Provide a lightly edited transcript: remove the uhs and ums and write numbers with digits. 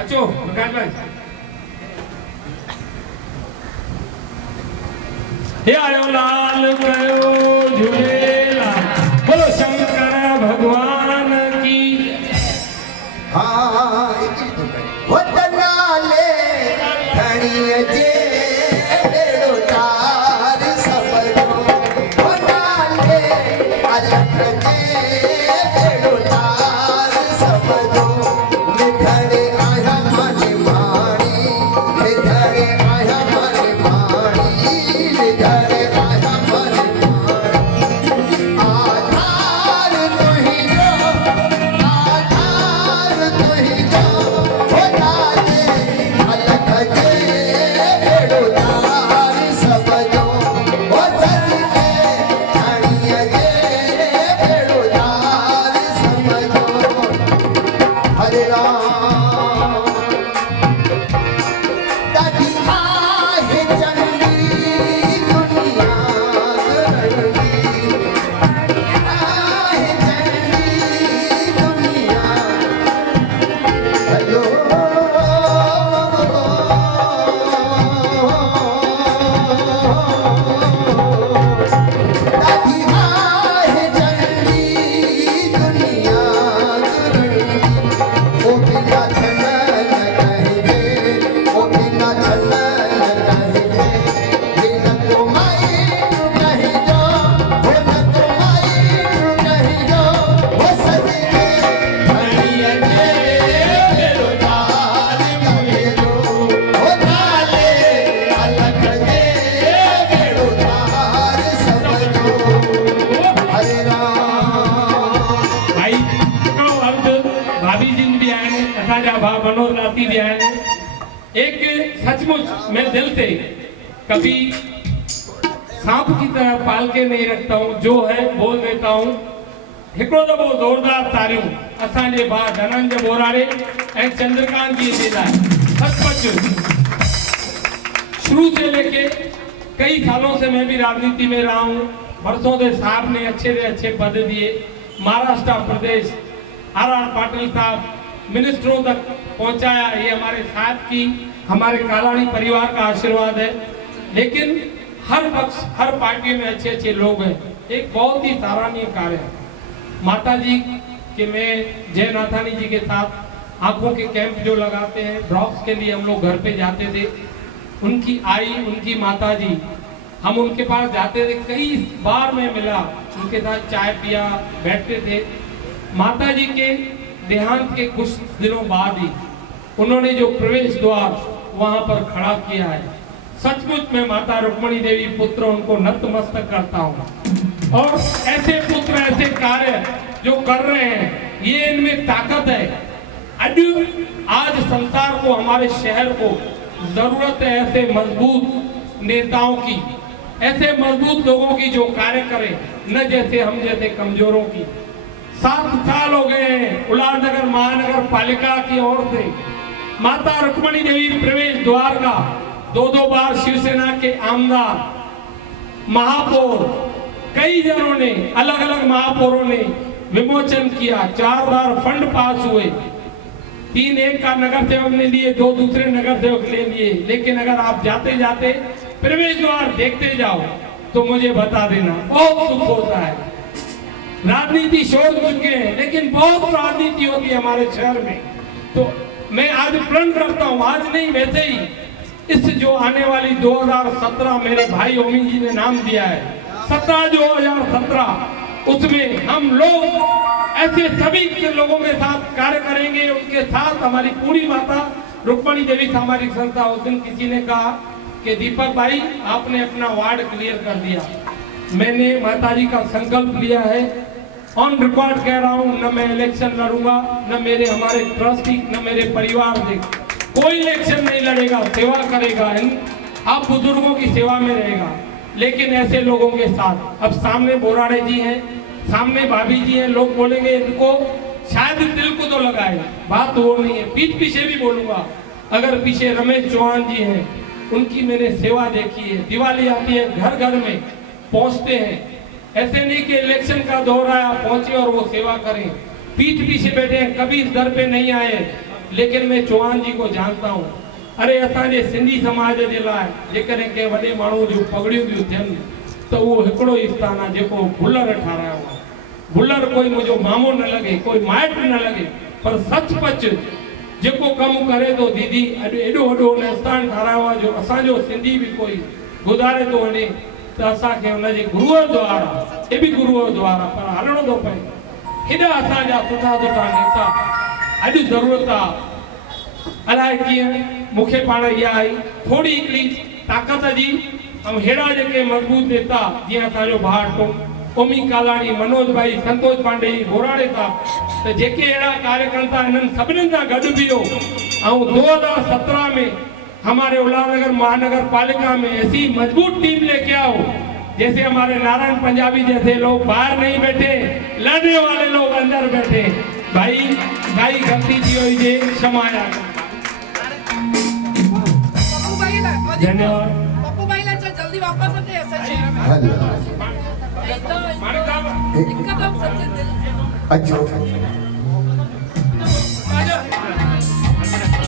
अचो प्रकाश भाई हे आयो लाल कयो झूलेलाल बोलो शंकर भगवान की हाँ वतनाले धणीअ जे ॾेड़ो तार सबरो वतनाले अलख जे ॾेड़ो तार सबरो निखरे आया माने माणी निखरे आया माने माणी निखरे आया माने माणी आधार तुही जो आधार तुही जो वतनाले अलख जे ॾेड़ो तार सबरो वतनाले धणीअ जे ॾेड़ो तार सबरो हरे राम दादी आहे चंडी दुनिया गरंडी आहे चंडी दुनिया हलो दादी आहे चंडी दुनिया गरंडी ओ बिना धन कहिबे ओ बिना धन कहिबे बिना तो माई कहि जो हो न तो माई कहि जो हो सजने धणीअ जे ॾेड़ो तार कहि जो हो ताले अलख जे ॾेड़ो तार सबरो हरे राम भाई हिकिड़ो अर्थ भाभी जिन भी आहिनि असांजा भाउ मनोज नाती भी आहिनि एक सचमुच मैं दिल से कभी सांप की तरह पाल के नहीं रखता हूँ जो है बोल देता हूँ हिकिड़ो दफ़ो ज़ोरदार तारियूं असांजे भाउ धनंजय बोराड़े ऐं चंद्रकांत जी जे लाइ सचमुच शुरू से लेके कई सालों से मैं भी राजनीति में रहा हूँ बरसों से साहब ने अच्छे से अच्छे पद दिए महाराष्ट्र प्रदेश आर पाटिल साहब मिनिस्टरों तक पहुंचाया ये हमारे साथ की हमारे कालानी परिवार का आशीर्वाद है लेकिन हर पक्ष हर पार्टी में अच्छे अच्छे लोग हैं एक बहुत ही सराहनीय कार्य है माता जी के मैं जय नाथानी जी के साथ आंखों के कैंप जो लगाते हैं ड्रॉप्स के लिए हम लोग घर पे जाते थे उनकी आई उनकी माता जी हम उनके पास जाते थे कई बार मैं मिला उनके साथ चाय पिया बैठते थे माता जी के देहांत के कुछ दिनों बाद ही उन्होंने जो प्रवेश द्वार वहां पर खड़ा किया है सचमुच मैं माता रुक्मणी देवी पुत्र उनको नतमस्तक करता हूँ और ऐसे पुत्र ऐसे कार्य जो कर रहे हैं ये इनमें ताकत है आज संसार को हमारे शहर को जरूरत है ऐसे मजबूत नेताओं की ऐसे मजबूत लोगों की जो कार्य करें न जैसे हम जैसे कमजोरों की 7 साल हो गए हैं उल्लासनगर महानगर पालिका की ओर से माता रुक्मणी देवी प्रवेश द्वार का 2-2 बार शिवसेना के आमदार महापौर कई जनों ने अलग अलग महापौरों ने विमोचन किया 4 बार फंड पास हुए 3 एक का नगर सेवक ने लिए 2 दूसरे नगर सेवक ले लिए लेकिन अगर आप जाते जाते प्रवेश द्वार देखते जाओ तो मुझे बता देना बहुत दुख होता है राजनीति छोड़ चुके हैं लेकिन बहुत राजनीति होती है हमारे शहर में तो मैं आज प्रण करता हूँ आज नहीं वैसे ही इस जो आने वाली 2017 मेरे भाई ओमी जी ने नाम दिया है 2017 उसमें हम लोग ऐसे सभी के लोगों के साथ कार्य करेंगे उनके साथ हमारी पूरी माता रुक्मणी देवी सामाजिक संस्था उस दिन किसी ने कहा कि दीपक भाई आपने अपना वार्ड क्लियर कर दिया मैंने माता जी का संकल्प लिया है ऑन रिकॉर्ड कह रहा हूँ न मैं इलेक्शन लड़ूंगा न मेरे हमारे ट्रस्टी न मेरे परिवार से कोई इलेक्शन नहीं लड़ेगा सेवा करेगा आप बुजुर्गों की सेवा में रहेगा लेकिन ऐसे लोगों के साथ अब सामने बोराड़े जी हैं सामने भाभी जी हैं लोग बोलेंगे इनको शायद दिल को तो लगाए बात वो नहीं है पीठ पीछे भी बोलूंगा अगर पीछे रमेश चौहान जी हैं उनकी मैंने सेवा देखी है दिवाली आती है घर घर में पहुंचते हैं ऐसे नहीं कि इलेक्शन का दौर आया पहुंचे और वो सेवा करें पीठ पीछे बैठे हैं कभी इस दर पे नहीं आए लेकिन मैं चौहान जी को जानता हूँ। अरे असांजे सिंधी समाज जे लाइ जेकॾहिं कंहिं वॾे माण्हू जूं पगड़ियूं थियूं थियनि त उहो हिकिड़ो ई स्थान आहे जेको भुलर ठारायो आहे। भुलर कोई मुंहिंजो मामो न लॻे, कोई माइट न लॻे, पर सचपच जेको कमु करे थो दीदी, अॼु एॾो वॾो हुन स्थान ठारायो आहे जो असांजो सिंधी बि कोई गुज़ारे थो वञे त असांखे हुनजे गुरूअ द्वारा, हे बि गुरूअ द्वारा पर हलणो थो पए। हेॾा असांजा सुठा सुठा नेता अॼु ज़रूरत आहे। अलाए कीअं मूंखे पाण इहा आई थोरी हिकिड़ी ताक़त जी, ऐं अहिड़ा जेके मज़बूत नेता जीअं असांजो भाउ ओमी कालाणी, मनोज भाई, संतोष पांडे, गोराड़े साहब, त जेके अहिड़ा कार्यकर्ता इन्हनि सभिनीनि सां गॾु बीहो ऐं 2017 में हमारे उल्लासनगर महानगर पालिका में ऐसी मजबूत टीम लेके आओ जैसे हमारे नारायण पंजाबी जैसे लोग बाहर नहीं बैठे, लड़ने वाले लोग अंदर बैठे। भाई भाई गलती की हुई जे क्षमाया। धन्यवाद। पप्पू भाई ला जल्दी वापस आते हैं सच्ची धन्यवाद। एकदम सच्चे दिल से अचो